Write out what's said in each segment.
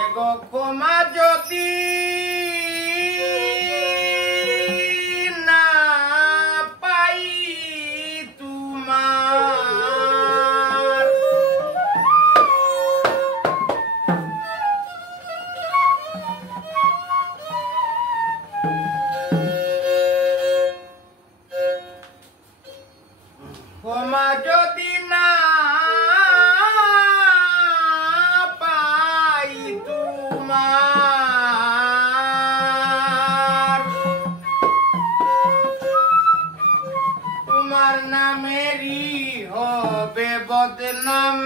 এগো ক্ষমা যদি না পাই তোমার, ক্ষমা যদি না পাই তোমার, তোমার নামেরই হবে বদনাম,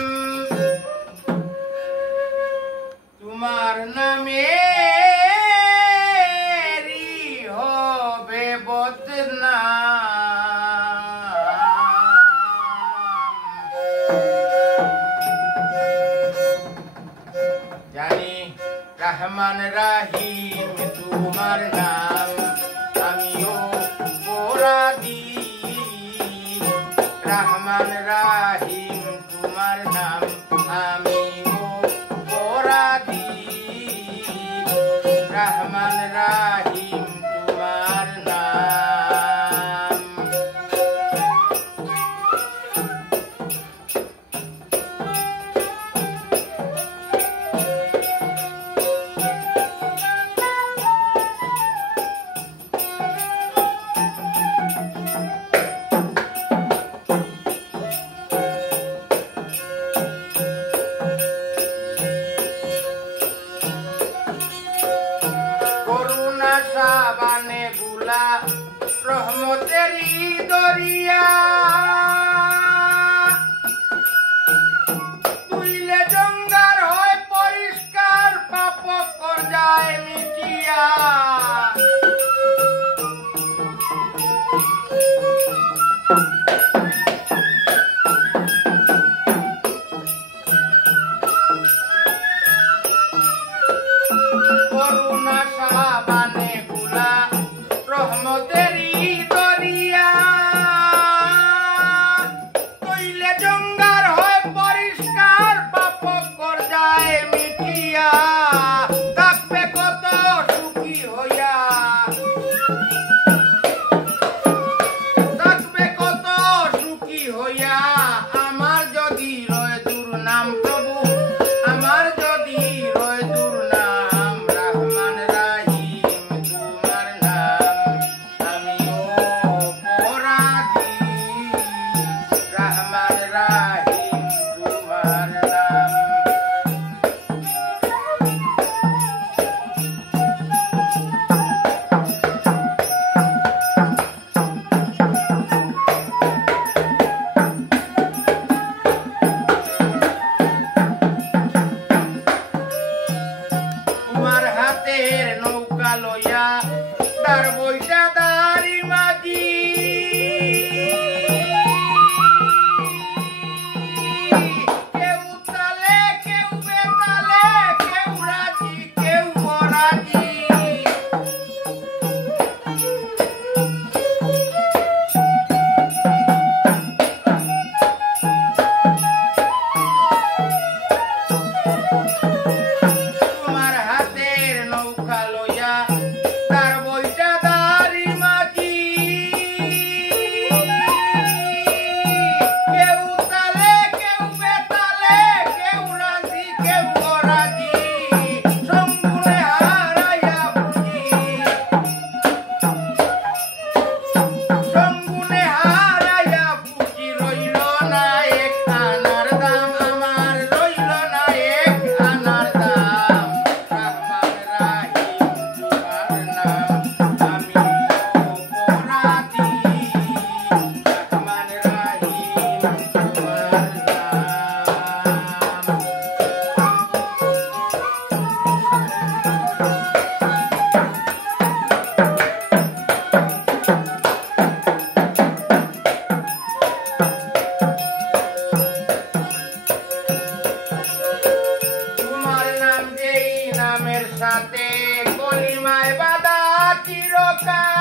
তোমার নামেরই হবে বদনাম। জানি রহমান রাহিম তোমার নাম, আমিও অপরাধী। রহমান রাহিম তোমার নাম, আমিও অপরাধী। রহমান রাহিম তোমার নাম। করুণা সাবানে গুলা রহমতেরই দরিয়া, তুইলে জঙ্গার হয় পরিষ্কার, পাপ কর যায় মিটিয়া। করুণা সাবানে গুলা রহমতেরই দরিয়া, তুইলে জঙ্গার হয় পরিষ্কার, পাপ কর যায় মিটিয়া। থাকবে কত সুখী হইয়া, থাকবে কত সুখী হইয়া, আমার যদি রয় দুর্নাম প্রভু, আমার যদি রয় দুর্নাম। রহমান রাহিম তোমার নাম, আমিও অপরাধী। রহমান রাহিম তোমার নাম। তোমার হাতের নৌকা লইয়া তার বৈশা দাঁড়ি মাঝি, কেউ তালে কেউ বেতালে, কেউ রাজি কেউ অরাজি। তোমার হাতের নৌকা লইয়া তার বইটা দাঁড়ি মাঝি, কেউ তালে কেউ বেতালে, কেউ রাজি কেউ অরাজি। সঙ্গুনে হারাইয়া বুঝি, সঙ্গুনে হারাইয়া বুঝি, রইল না এক আনার দাম, আমার রইল না এক আনার দাম। রহমান রাহিম তোমার নাম, আমিও অপরাধী। রহমান রাহিম তোমার তোমার নাম যেই নামের সাথে কলিমায় বাঁধা চিরকাল।